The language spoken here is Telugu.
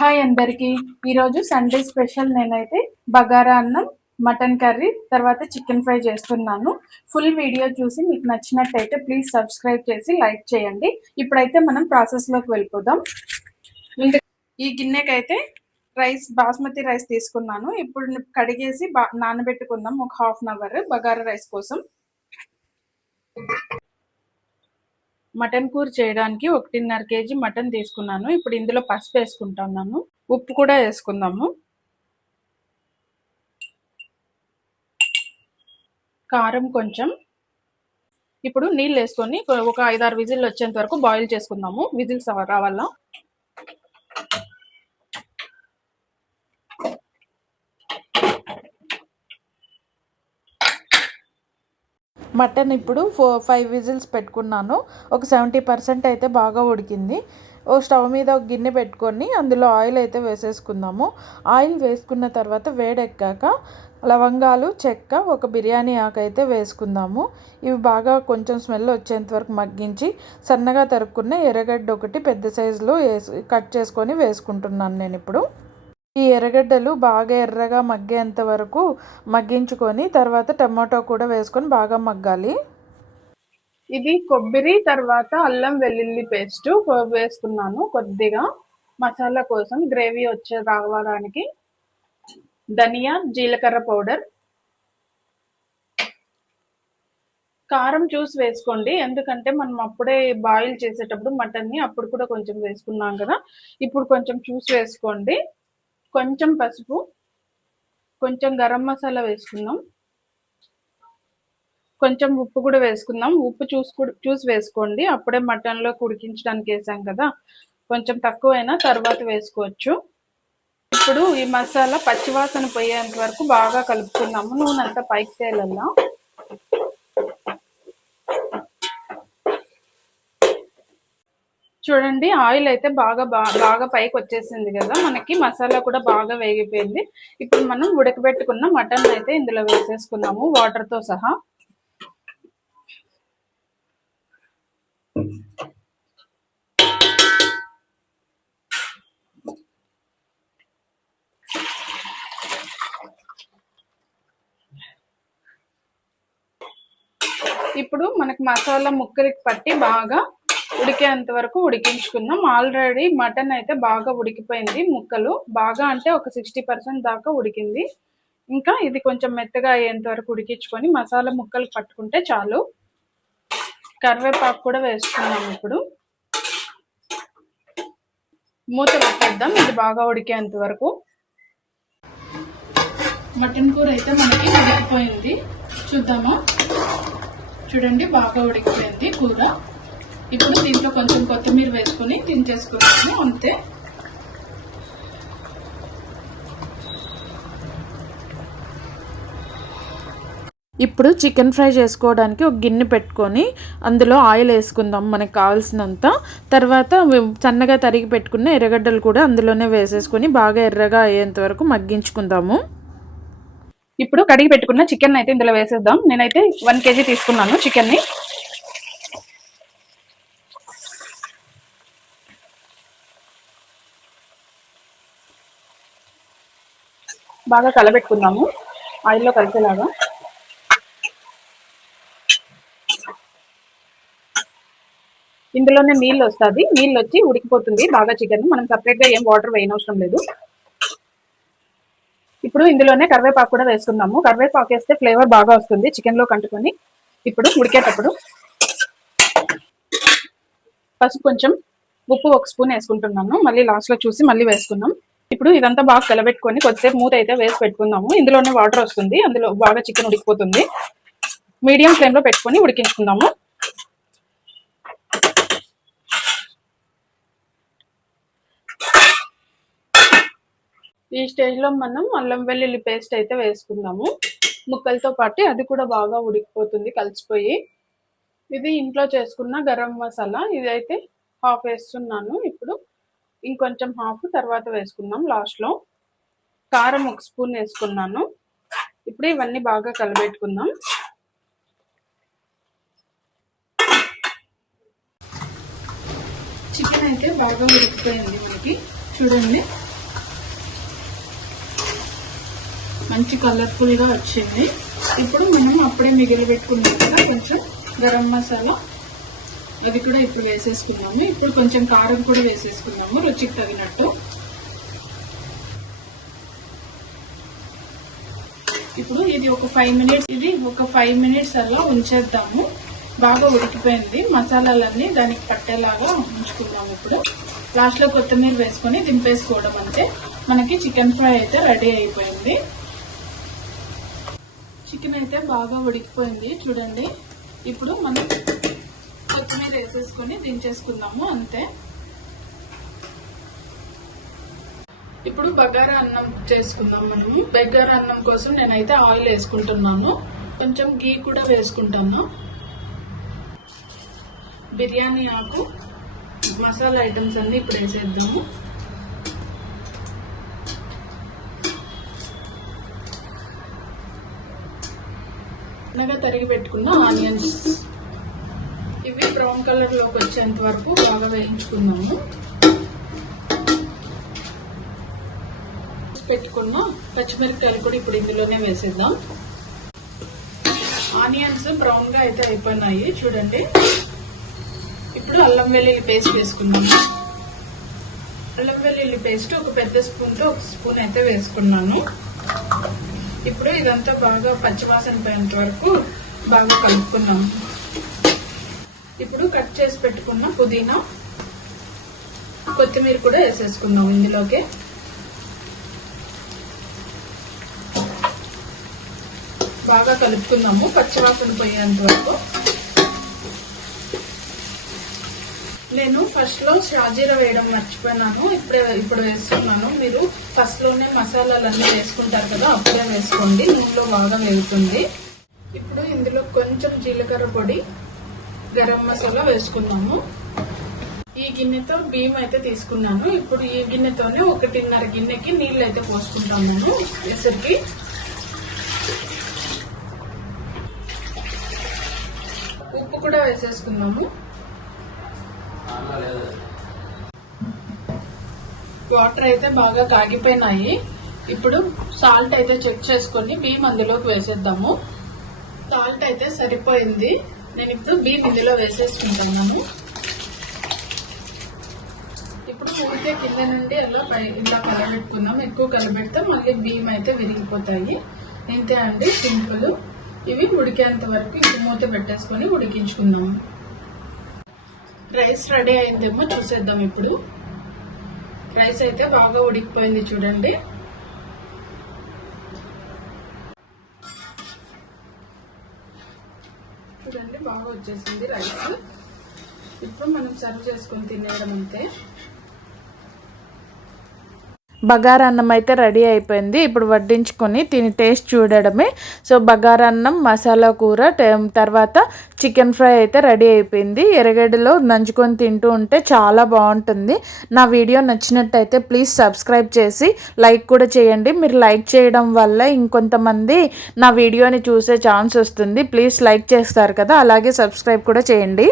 హాయ్ అందరికి ఈరోజు సండే స్పెషల్ నేనైతే బగారా అన్నం మటన్ కర్రీ తర్వాత చికెన్ ఫ్రై చేస్తున్నాను. ఫుల్ వీడియో చూసి మీకు నచ్చినట్టయితే ప్లీజ్ సబ్స్క్రైబ్ చేసి లైక్ చేయండి. ఇప్పుడైతే మనం ప్రాసెస్లోకి వెళ్ళిపోదాం. ఈ గిన్నెకైతే బాస్మతి రైస్ తీసుకున్నాను. ఇప్పుడు కడిగేసి నానబెట్టుకుందాం ఒక half an hour bagara rice కోసం. మటన్ కూర చేయడానికి 1.5 kg మటన్ తీసుకున్నాను. ఇప్పుడు ఇందులో పసుపు వేసుకుంటున్నాను, ఉప్పు కూడా వేసుకుందాము, కారం కొంచెం. ఇప్పుడు నీళ్ళు వేసుకొని ఒక 5-6 విజిల్ వచ్చేంత వరకు బాయిల్ చేసుకుందాము. విజిల్స్ రావాలా. మటన్ ఇప్పుడు 5 విజిల్స్ పెట్టుకున్నాను. ఒక 70% అయితే బాగా ఉడికింది. ఓ స్టవ్ మీద ఒక గిన్నె పెట్టుకొని అందులో ఆయిల్ అయితే వేసేసుకుందాము. ఆయిల్ వేసుకున్న తర్వాత వేడెక్కాక లవంగాలు, చెక్క, ఒక బిర్యానీ ఆకు అయితే వేసుకుందాము. ఇవి బాగా కొంచెం స్మెల్ వచ్చేంత వరకు మగ్గించి సన్నగా తరుక్కున్న ఎర్రగడ్డ ఒకటి పెద్ద సైజులో కట్ చేసుకొని వేసుకుంటున్నాను నేను ఇప్పుడు. ఈ ఎర్రగడ్డలు బాగా ఎర్రగా మగ్గేంత వరకు మగ్గించుకొని తర్వాత టమాటో కూడా వేసుకొని బాగా మగ్గాలి. ఇది కొబ్బరి తర్వాత అల్లం వెల్లుల్లి పేస్ట్ వేసుకున్నాను కొద్దిగా మసాలా కోసం, గ్రేవీ వచ్చే రావడానికి. ధనియా, జీలకర్ర పౌడర్, కారం చూసి వేసుకోండి, ఎందుకంటే మనం అప్పుడే బాయిల్ చేసేటప్పుడు మటన్ని అప్పుడు కూడా కొంచెం వేసుకున్నాం కదా, ఇప్పుడు కొంచెం చూసి వేసుకోండి. కొంచెం పసుపు, కొంచెం గరం మసాలా వేసుకుందాం, కొంచెం ఉప్పు కూడా వేసుకుందాం. ఉప్పు చూసి వేసుకోండి, అప్పుడే మటన్లో ఉడికించడానికి వేసాం కదా, కొంచెం తక్కువైనా తర్వాత వేసుకోవచ్చు. ఇప్పుడు ఈ మసాలా పచ్చివాసన పోయేంత వరకు బాగా కలుపుకుందాము. నూనె అంతా పైకి తేలల్లా. చూడండి, ఆయిల్ అయితే బాగా పైకి వచ్చేసింది కదా, మనకి మసాలా కూడా బాగా వేగిపోయింది. ఇప్పుడు మనం ఉడకబెట్టుకున్న మటన్ అయితే ఇందులో వేసేసుకున్నాము వాటర్తో సహా. ఇప్పుడు మనకి మసాలా ముక్కలకి పట్టి బాగా ఉడికేంత వరకు ఉడికించుకుందాం. ఆల్రెడీ మటన్ అయితే బాగా ఉడికిపోయింది, ముక్కలు బాగా అంటే ఒక 60% దాకా ఉడికింది. ఇంకా ఇది కొంచెం మెత్తగా అయ్యేంత వరకు ఉడికించుకొని మసాలా ముక్కలు పట్టుకుంటే చాలు. కరివేపాకు కూడా వేసుకున్నాం. ఇప్పుడు మూత పెట్టేద్దాం ఇది బాగా ఉడికేంత వరకు. మటన్ కూర అయితే మనకి ఉడికిపోయింది, చూద్దామా. చూడండి, బాగా ఉడికిపోయింది కూర. ఇప్పుడు దీంట్లో కొంచెం కొత్తిమీర వేసుకొని దించేసుకున్నాము, అంతే. ఇప్పుడు చికెన్ ఫ్రై చేసుకోవడానికి ఒక గిన్నె పెట్టుకొని అందులో ఆయిల్ వేసుకుందాం మనకు కావాల్సినంత. తర్వాత సన్నగా తరిగి పెట్టుకున్న ఎర్రగడ్డలు కూడా అందులోనే వేసేసుకొని బాగా ఎర్రగా అయ్యేంత వరకు మగ్గించుకుందాము. ఇప్పుడు కడిగి పెట్టుకున్న చికెన్ అయితే ఇందులో వేసేద్దాం. నేనైతే 1 kg తీసుకున్నాను చికెన్ని. బాగా కలబెట్టుకుందాము ఆయిల్లో కలిసేలాగా. ఇందులోనే నీళ్ళు వస్తుంది, నీళ్ళు వచ్చి ఉడికిపోతుంది బాగా చికెన్. మనం సపరేట్గా ఏం వాటర్ వేయనవసరం లేదు. ఇప్పుడు ఇందులోనే కరివేపాకు కూడా వేసుకుందాము. కరివేపాకు వేస్తే ఫ్లేవర్ బాగా వస్తుంది చికెన్లో కంటుకొని. ఇప్పుడు ఉడికేటప్పుడు పసుపు కొంచెం, ఉప్పు 1 స్పూన్ వేసుకుంటున్నాను, మళ్ళీ లాస్ట్లో చూసి మళ్ళీ వేసుకుందాం. ఇప్పుడు ఇదంతా బాగా కలబెట్టుకొని కొద్దిసేపు మూత అయితే వేసి పెట్టుకుందాము. ఇందులోనే వాటర్ వస్తుంది, అందులో బాగా చికెన్ ఉడికిపోతుంది. మీడియం ఫ్లేమ్లో పెట్టుకొని ఉడికించుకుందాము. ఈ స్టేజ్లో మనం అల్లం వెల్లుల్లి పేస్ట్ అయితే వేసుకుందాము ముక్కలతో పాటు, అది కూడా బాగా ఉడికిపోతుంది కలిసిపోయి. ఇది ఇంట్లో చేసుకున్న గరం మసాలా, ఇదైతే హాఫ్ వేస్తున్నాను. ఇప్పుడు ఇంకొంచెం హాఫ్ తర్వాత వేసుకుందాం లాస్ట్లో. కారం 1 స్పూన్ వేసుకున్నాను. ఇప్పుడు ఇవన్నీ బాగా కలబెట్టుకుందాం. చికెన్ అయితే బాగా ఉడికిపోయింది మనకి, చూడండి. మంచి కలర్ఫుల్గా వచ్చింది. ఇప్పుడు మనం అప్పుడే మిగిలి పెట్టుకున్నాం కదా కొంచెం గరం మసాలా, అది కూడా ఇప్పుడు వేసేసుకున్నాము. ఇప్పుడు కొంచెం కారం కూడా వేసేసుకున్నాము రుచికి తగినట్టు. ఇప్పుడు ఇది ఒక 5 మినిట్స్ అలా ఉంచేద్దాము. బాగా ఉడికిపోయింది, మసాలాలన్నీ దానికి పట్టేలాగా ఉంచుకున్నాము. ఇప్పుడు లాస్ట్లో కొత్తిమీర వేసుకొని దింపేసుకోవడం అంతే. మనకి చికెన్ ఫ్రై అయితే రెడీ అయిపోయింది. చికెన్ అయితే బాగా ఉడికిపోయింది చూడండి. ఇప్పుడు మనం కొత్తిమీర వేసేసుకొని దించేసుకుందాము అంతే. ఇప్పుడు బగారా అన్నం చేసుకుందాం మనము. బగారా అన్నం కోసం నేనైతే ఆయిల్ వేసుకుంటున్నాను, కొంచెం గీ కూడా వేసుకుంటాను. బిర్యానీ ఆకు, మసాలా ఐటమ్స్ అన్ని ఇప్పుడు వేసేద్దాము. చిన్నగా తరిగి పెట్టుకున్న ఆనియన్స్, ఇవి బ్రౌన్ కలర్ లోకి వచ్చేంత వరకు బాగా వేయించుకున్నాము. పెట్టుకున్న పచ్చిమిరపకాయలు కూడా ఇప్పుడు ఇందులోనే వేసేద్దాం. ఆనియన్స్ బ్రౌన్ గా అయితే అయిపోయినాయి చూడండి. ఇప్పుడు అల్లం వెల్లుల్లి పేస్ట్ వేసుకున్నాము. అల్లం వెల్లుల్లి పేస్ట్ ఒక పెద్ద స్పూన్తో 1 స్పూన్ అయితే వేసుకున్నాను. ఇప్పుడు ఇదంతా బాగా పచ్చివాసన పోయేంత వరకు బాగా కలుపుకున్నాము. ఇప్పుడు కట్ చేసి పెట్టుకున్న పుదీనా, కొత్తిమీర కూడా వేసేసుకుందాం ఇందులోకి. బాగా కలుపుకుందాము పచ్చివాసన పోయేంత వరకు. నేను ఫస్ట్ లో షాజీరా వేయడం మర్చిపోయినాను, ఇప్పుడు వేస్తున్నాను. మీరు ఫస్ట్ లోనే మసాలాలన్నీ వేసుకుంటారు కదా, అప్పుడే వేసుకోండి, నూనెలో బాగా వేగుతుంది. ఇప్పుడు ఇందులో కొంచెం జీలకర్ర పొడి, గరం మసాలా వేసుకున్నాము. ఈ గిన్నెతో బియ్యం అయితే తీసుకున్నాను. ఇప్పుడు ఈ గిన్నెతోనే 1.5 గిన్నెకి నీళ్ళు అయితే పోసుకుంటాను ఎసరికి. ఉప్పు కూడా వేసేసుకున్నాము. వాటర్ అయితే బాగా కాగిపోయినాయి. ఇప్పుడు సాల్ట్ అయితే చెక్ చేసుకొని బియ్యం అందులోకి వేసేద్దాము. సాల్ట్ అయితే సరిపోయింది. నేను ఇప్పుడు బియ్యం ఇందులో వేసేసుకుంటున్నాను. ఇప్పుడు ఊరికే కింద నుండి అలా ఇలా కలబెట్టుకుందాం. ఎక్కువ కలబెడితే మళ్ళీ బియ్యం అయితే విరిగిపోతాయి. ఇంతే అండి, సింపుల్. ఇవి ఉడికేంత వరకు ఇది మూత పెట్టేసుకొని ఉడికించుకుందాం. రైస్ రెడీ అయిందేమో చూసేద్దాం. ఇప్పుడు రైస్ అయితే బాగా ఉడికిపోయింది చూడండి. చూడండి బాగా వచ్చేసింది రైస్. ఇప్పుడు మనం సర్వ్ చేసుకొని తినేయడం అంతే. బగారా అన్నం అయితే రెడీ అయిపోయింది. ఇప్పుడు వడ్డించుకొని తిని టేస్ట్ చూడడమే. సో బగారా అన్నం, మసాలా కూర, తర్వాత చికెన్ ఫ్రై అయితే రెడీ అయిపోయింది. ఎర్రగడ్డలో నంచుకొని తింటూ ఉంటే చాలా బాగుంటుంది. నా వీడియో నచ్చినట్టయితే ప్లీజ్ సబ్స్క్రైబ్ చేసి లైక్ కూడా చేయండి. మీరు లైక్ చేయడం వల్ల ఇంకొంతమంది నా వీడియోని చూసే ఛాన్స్ వస్తుంది. ప్లీజ్ లైక్ చేస్తారు కదా, అలాగే సబ్స్క్రైబ్ కూడా చేయండి.